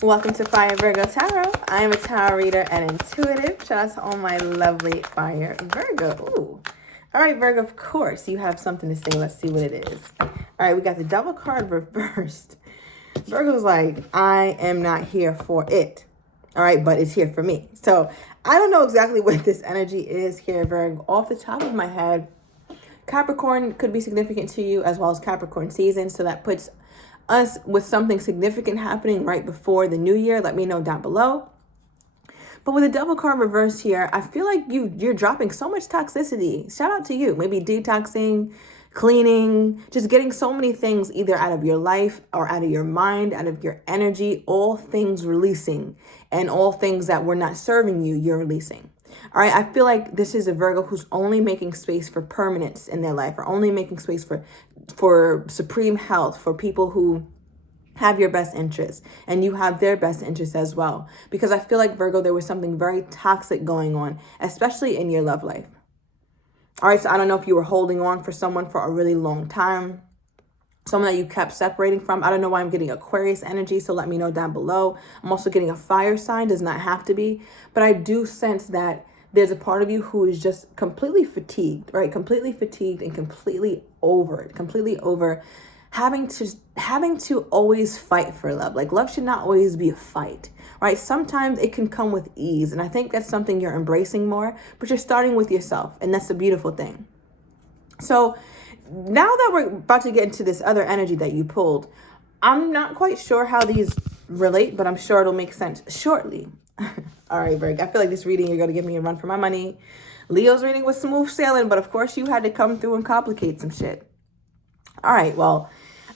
Welcome to Fire Virgo Tarot. I am a tarot reader and intuitive. Shout out to all my lovely Fire Virgo. Ooh. All right, Virgo, of course, you have something to say. Let's see what it is. All right, we got the Devil card reversed. Virgo's like, I am not here for it. All right, but it's here for me. So I don't know exactly what this energy is here, Virgo. Off the top of my head, Capricorn could be significant to you, as well as Capricorn season. So that puts us with something significant happening right before the new year. Let me know down below. But with the Devil card reversed here, I feel like you're dropping so much toxicity. Shout out to you. Maybe detoxing, cleaning, just getting so many things either out of your life or out of your mind, out of your energy, all things releasing, and all things that were not serving you, you're releasing. All right, I feel like this is a Virgo who's only making space for permanence in their life, or only making space for supreme health, for people who have your best interests and you have their best interests as well. Because I feel like, Virgo, there was something very toxic going on, especially in your love life. All right, so I don't know if you were holding on for someone for a really long time, someone that you kept separating from. I don't know why I'm getting Aquarius energy, so let me know down below. I'm also getting a fire sign, does not have to be, but I do sense that there's a part of you who is just completely fatigued, right? Completely fatigued and completely over it, completely over having to always fight for love. Like, love should not always be a fight, right? Sometimes it can come with ease, and I think that's something you're embracing more, but you're starting with yourself, and that's the beautiful thing. So now that we're about to get into this other energy that you pulled, I'm not quite sure how these relate, but I'm sure it'll make sense shortly. All right, Virgo, I feel like this reading, you're going to give me a run for my money. Leo's reading was smooth sailing, but of course you had to come through and complicate some shit. All right, well,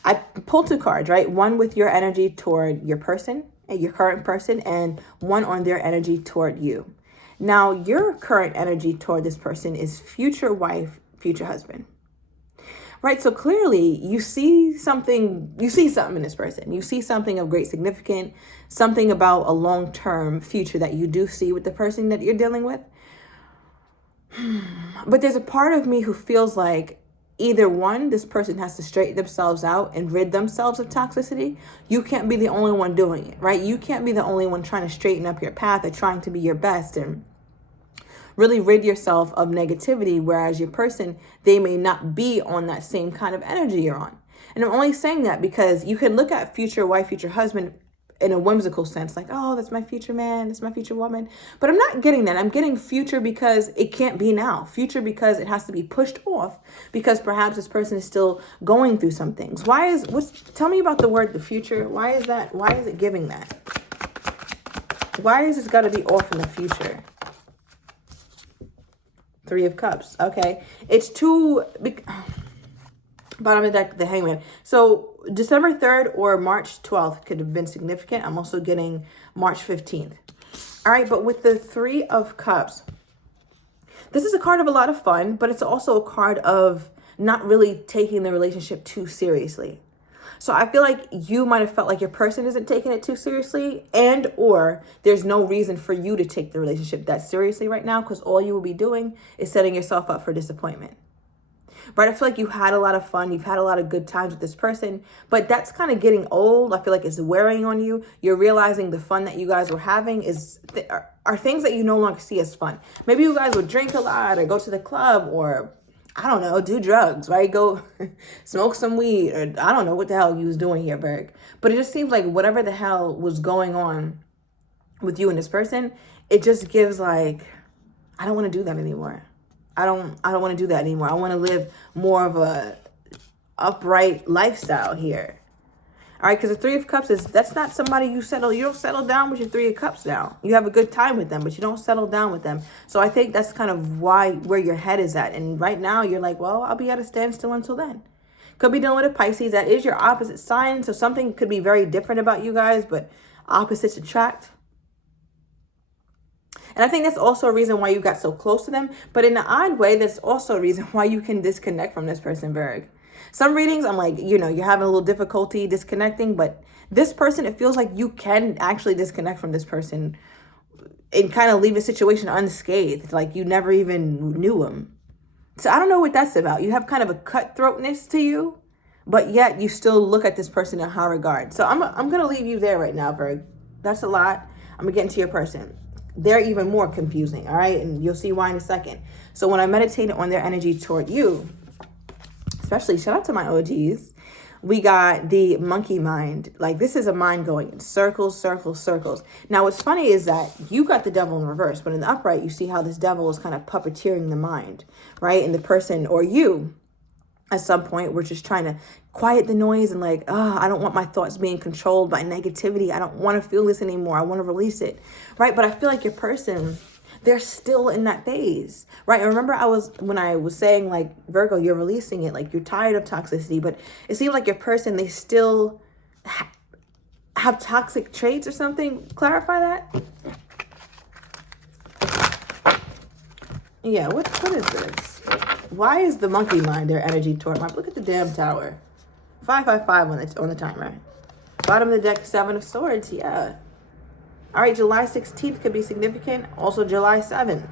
I pulled two cards, right? One with your energy toward your person, your current person, and one on their energy toward you. Now, your current energy toward this person is future wife, future husband. Right, so clearly you see something in this person. You see something of great significance, something about a long-term future that you do see with the person that you're dealing with. But there's a part of me who feels like either one, this person has to straighten themselves out and rid themselves of toxicity. You can't be the only one doing it, right? You can't be the only one trying to straighten up your path or trying to be your best and really rid yourself of negativity, whereas your person, they may not be on that same kind of energy you're on. And I'm only saying that because you can look at future wife, future husband in a whimsical sense, like, oh, that's my future man, that's my future woman. But I'm not getting that. I'm getting future because it can't be now. Future because it has to be pushed off because perhaps this person is still going through some things. Tell me about the word, the future. Why is that? Why is it giving that? Why is this got to be off in the future? Three of Cups. Okay. It's bottom of the deck, the Hangman. So December 3rd or March 12th could have been significant. I'm also getting March 15th. All right. But with the Three of Cups, this is a card of a lot of fun, but it's also a card of not really taking the relationship too seriously. So I feel like you might have felt like your person isn't taking it too seriously, and or there's no reason for you to take the relationship that seriously right now because all you will be doing is setting yourself up for disappointment. Right? I feel like you had a lot of fun. You've had a lot of good times with this person, but that's kind of getting old. I feel like it's wearing on you. You're realizing the fun that you guys were having are things that you no longer see as fun. Maybe you guys would drink a lot or go to the club or I don't know, do drugs, right? Go smoke some weed, or I don't know what the hell you was doing here, Berg. But it just seems like whatever the hell was going on with you and this person, it just gives like, I don't want to do that anymore. I don't want to do that anymore. I want to live more of a upright lifestyle here. All right, because the Three of Cups that's not somebody you don't settle down with your Three of Cups now. You have a good time with them, but you don't settle down with them. So I think that's kind of where your head is at. And right now you're like, well, I'll be at a standstill until then. Could be dealing with a Pisces. That is your opposite sign. So something could be very different about you guys, but opposites attract. And I think that's also a reason why you got so close to them. But in an odd way, that's also a reason why you can disconnect from this person, Virgo. Some readings, I'm like, you're having a little difficulty disconnecting, but this person, it feels like you can actually disconnect from this person and kind of leave a situation unscathed, like you never even knew him. So I don't know what that's about. You have kind of a cutthroatness to you, but yet you still look at this person in high regard. So I'm going to leave you there right now, Virgo. That's a lot. I'm gonna get into your person. They're even more confusing, all right? And you'll see why in a second. So when I meditated on their energy toward you, especially shout out to my OGs, we got the monkey mind. Like, this is a mind going in circles, circles, circles. Now, what's funny is that you got the devil in reverse, but in the upright, you see how this devil is kind of puppeteering the mind, right? And the person, or you, at some point, we're just trying to quiet the noise and like, oh, I don't want my thoughts being controlled by negativity. I don't want to feel this anymore. I want to release it, right? But I feel like your person, they're still in that phase, right? And remember when I was saying like, Virgo, you're releasing it, like you're tired of toxicity, but it seems like your person, they still have toxic traits or something. Clarify that. Yeah, what is this? Why is the monkey mind their energy toward my, look at the damn tower. 555 on the timer. Bottom of the deck, 7 of Swords, yeah. All right, July 16th could be significant. Also July 7th.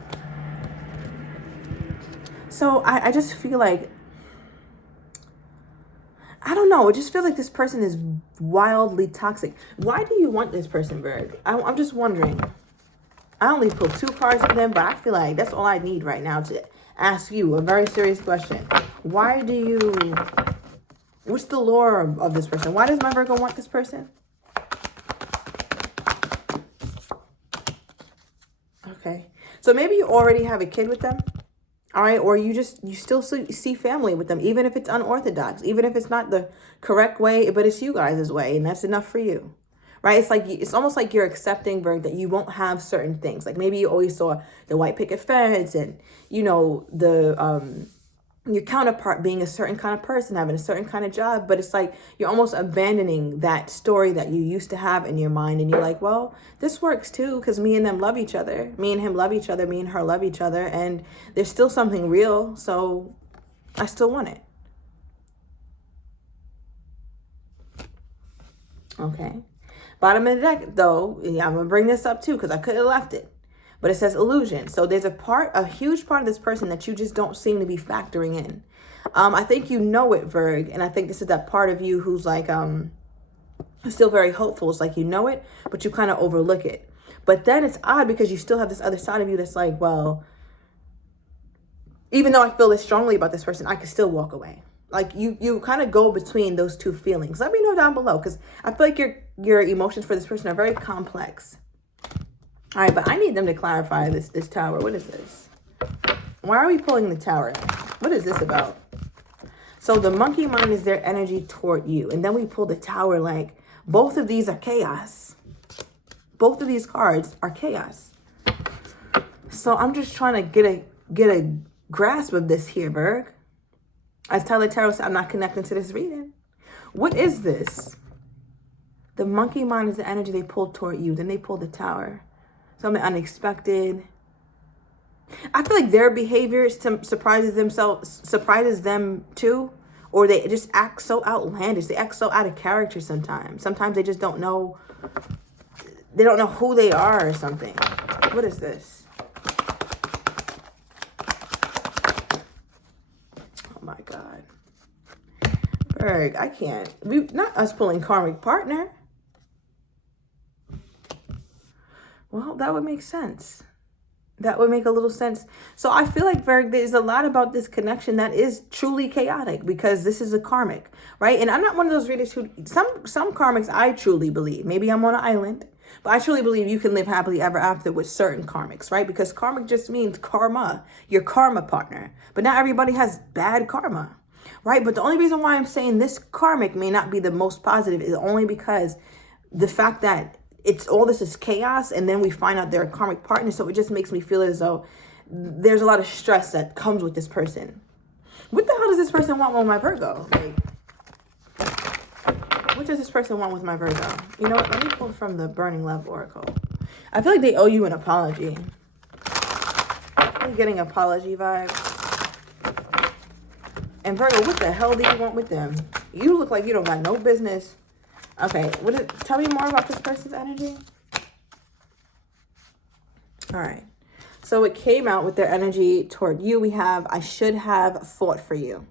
So I just feel like, I don't know. It just feels like this person is wildly toxic. Why do you want this person, Bird? I'm just wondering. I only pulled 2 cards for them, but I feel like that's all I need right now to ask you a very serious question. Why do you, what's the lore of this person? Why does my Virgo want this person? Okay. So maybe you already have a kid with them. All right. Or you still see family with them, even if it's unorthodox, even if it's not the correct way, but it's you guys' way. And that's enough for you. Right. It's like, it's almost like you're accepting, Bird, that you won't have certain things. Like maybe you always saw the white picket fence and, you know, your counterpart being a certain kind of person, having a certain kind of job, but it's like you're almost abandoning that story that you used to have in your mind. And you're like, well, this works too, because me and them love each other. Me and him love each other. Me and her love each other. And there's still something real. So I still want it. Okay. Bottom of the deck, though, yeah, I'm going to bring this up too, because I could have left it. But it says illusion. So there's a huge part of this person that you just don't seem to be factoring in. I think you know it, Virg. And I think this is that part of you who's like, still very hopeful. It's like you know it, but you kind of overlook it. But then it's odd because you still have this other side of you that's like, well, even though I feel this strongly about this person, I could still walk away. Like you kind of go between those two feelings. Let me know down below, because I feel like your emotions for this person are very complex. All right, but I need them to clarify this tower. What is this? Why are we pulling the tower? What is this about? So the monkey mind is their energy toward you. And then we pull the tower, like both of these are chaos. Both of these cards are chaos. So I'm just trying to get a grasp of this here, Berg. As Tyler Tarot said, I'm not connecting to this reading. What is this? The monkey mind is the energy they pull toward you. Then they pull the tower. Something unexpected. I feel like their behavior surprises them too. Or they just act so outlandish. They act so out of character sometimes. Sometimes they just don't know. They don't know who they are or something. What is this? Oh my God. Berg, I can't. Not us pulling karmic partner. Well, that would make sense. That would make a little sense. So I feel like, Virg, there's a lot about this connection that is truly chaotic because this is a karmic, right? And I'm not one of those readers who, some karmics I truly believe, maybe I'm on an island, but I truly believe you can live happily ever after with certain karmics, right? Because karmic just means karma, your karma partner. But not everybody has bad karma, right? But the only reason why I'm saying this karmic may not be the most positive is only because the fact that all this is chaos, and then we find out they're a karmic partner. So it just makes me feel as though there's a lot of stress that comes with this person. What the hell does this person want with my Virgo? Like, what does this person want with my Virgo? You know what? Let me pull from the Burning Love Oracle. I feel like they owe you an apology. I'm getting apology vibes. And Virgo, what the hell do you want with them? You look like you don't got no business. Okay, tell me more about this person's energy. All right. So it came out with their energy toward you. We have, I should have fought for you.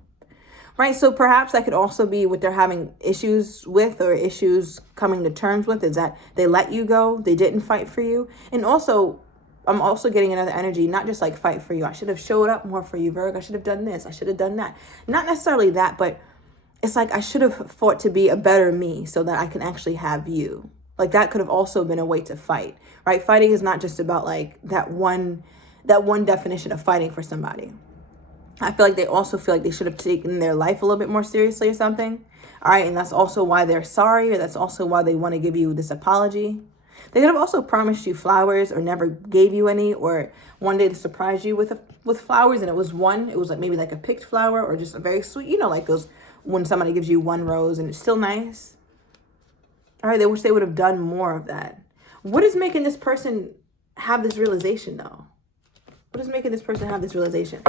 right? So perhaps that could also be what they're having issues with, or issues coming to terms with, is that they let you go. They didn't fight for you. And also, I'm also getting another energy, not just like fight for you. I should have showed up more for you, Virgo. I should have done this. I should have done that. Not necessarily that, but it's like I should have fought to be a better me so that I can actually have you. Like that could have also been a way to fight, right? Fighting is not just about like that one definition of fighting for somebody. I feel like they also feel like they should have taken their life a little bit more seriously or something. All right, and that's also why they're sorry, or that's also why they want to give you this apology. They could have also promised you flowers or never gave you any, or one day to surprise you with flowers, and it was like maybe like a picked flower, or just a very sweet, you know, like those when somebody gives you one rose and it's still nice. All right, they wish they would have done more of that. What is making this person have this realization though? What is making this person have this realization?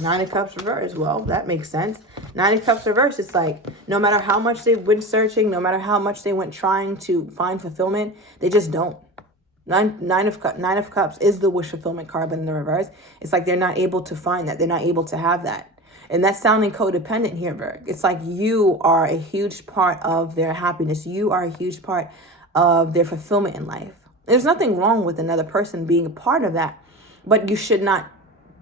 Nine of Cups reverse. Well, that makes sense. Nine of Cups reverse. It's like no matter how much they've been searching, no matter how much they went trying to find fulfillment, they just don't. Nine of Cups is the wish fulfillment card, but in the reverse, it's like they're not able to find that. They're not able to have that. And that's sounding codependent here, Virg. It's like you are a huge part of their happiness. You are a huge part of their fulfillment in life. There's nothing wrong with another person being a part of that, but you should not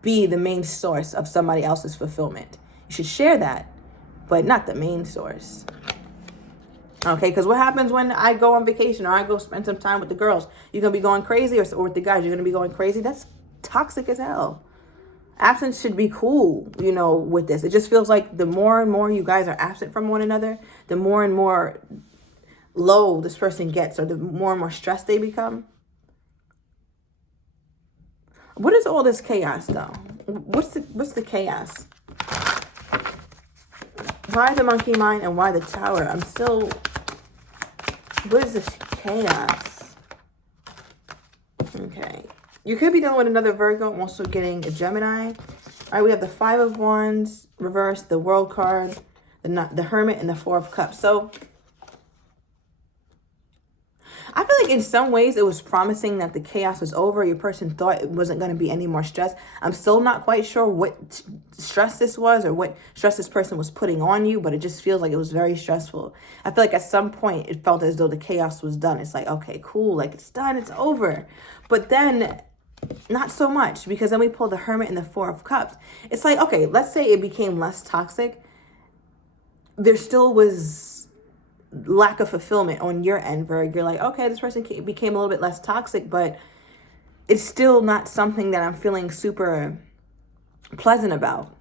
be the main source of somebody else's fulfillment. You should share that, but not the main source. Okay, because what happens when I go on vacation or I go spend some time with the girls? You're going to be going crazy, or with the guys, you're going to be going crazy? That's toxic as hell. Absence should be cool, you know, with this. It just feels like the more and more you guys are absent from one another, the more and more low this person gets, or the more and more stressed they become. What is all this chaos though? What's the chaos? Why the monkey mind and why the tower? What is this chaos? Okay. You could be dealing with another Virgo. I'm also getting a Gemini. All right, we have the Five of Wands reverse, the World card, the Hermit, and the Four of Cups. So I feel like in some ways it was promising that the chaos was over. Your person thought it wasn't going to be any more stress. I'm still not quite sure what stress this was or what stress this person was putting on you, but it just feels like it was very stressful. I feel like at some point it felt as though the chaos was done. It's like, okay, cool, like it's done, it's over. But then not so much, because then we pull the Hermit and the Four of Cups. It's like, okay, let's say it became less toxic. There still was lack of fulfillment on your end, Virg. You're like, okay, this person became a little bit less toxic, but it's still not something that I'm feeling super pleasant about.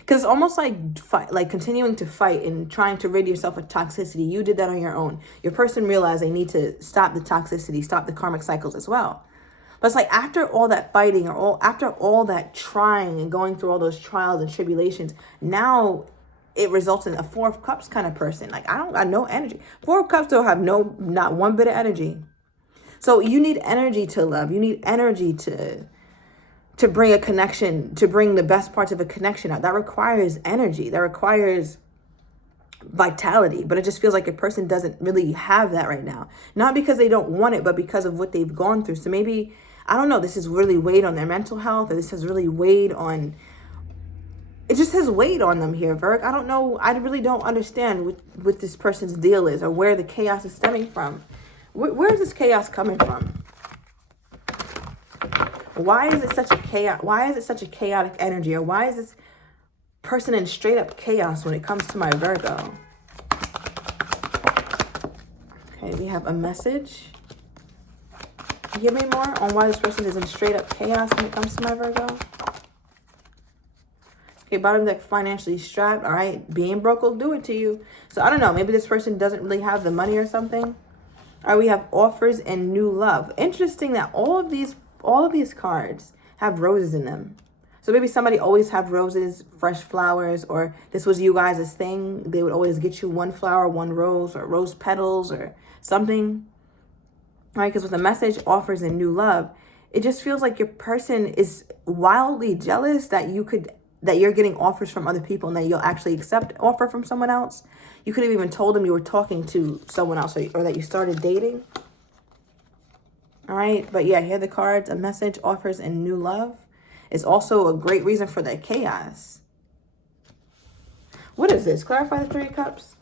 Because it's almost like continuing to fight and trying to rid yourself of toxicity. You did that on your own. Your person realized they need to stop the toxicity, stop the karmic cycles as well. But it's like after all that fighting, or after all that trying and going through all those trials and tribulations, now it results in a Four of Cups kind of person. Like, I don't got no energy. Four of Cups don't have not one bit of energy. So you need energy to love. You need energy to bring a connection, to bring the best parts of a connection out. That requires energy. That requires vitality. But it just feels like a person doesn't really have that right now. Not because they don't want it, but because of what they've gone through. So maybe, I don't know, this has really weighed on their mental health, or this has really weighed on... It just has weight on them here, Virg. I don't know. I really don't understand what this person's deal is, or where the chaos is stemming from. Where is this chaos coming from? Why is it such a chaos? Why is it such a chaotic energy? Or why is this person in straight up chaos when it comes to my Virgo? Okay, we have a message. Give me more on why this person is in straight up chaos when it comes to my Virgo. Okay, bottom deck, financially strapped. All right, being broke will do it to you. So I don't know. Maybe this person doesn't really have the money or something. All right, we have offers and new love. Interesting that all of these cards have roses in them. So maybe somebody always have roses, fresh flowers, or this was you guys' thing. They would always get you one flower, one rose, or rose petals, or something. All right, because with the message, offers and new love, it just feels like your person is wildly jealous that you're getting offers from other people and that you'll actually accept offer from someone else. You could have even told them you were talking to someone else, or that you started dating. All right. But yeah, here are the cards, a message, offers, and new love. is also a great reason for the chaos. What is this? Clarify the Three of Cups.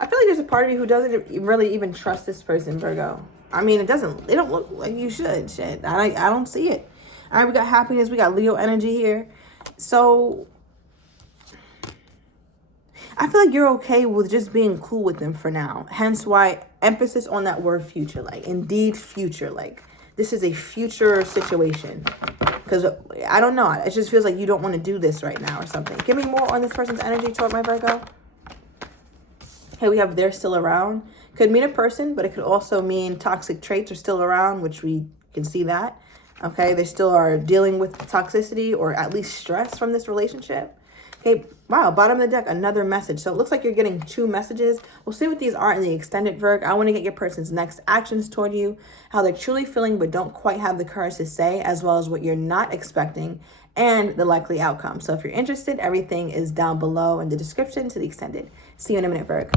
I feel like there's a part of you who doesn't really even trust this person, Virgo. I mean, they don't look like you should. Shit. I don't see it. All right, we got happiness. We got Leo energy here. So I feel like you're okay with just being cool with them for now. Hence why emphasis on that word future. Like, indeed future. Like, this is a future situation. Because, I don't know. It just feels like you don't want to do this right now or something. Give me more on this person's energy toward my Virgo. Okay, we have they're still around. Could mean a person, but it could also mean toxic traits are still around, which we can see that. Okay, they still are dealing with toxicity or at least stress from this relationship. Okay, wow, bottom of the deck, another message. So it looks like you're getting 2 messages. We'll see what these are in the extended Virg. I want to get your person's next actions toward you, how they're truly feeling but don't quite have the courage to say, as well as what you're not expecting and the likely outcome. So if you're interested, everything is down below in the description to the extended. See you in a minute, Virg.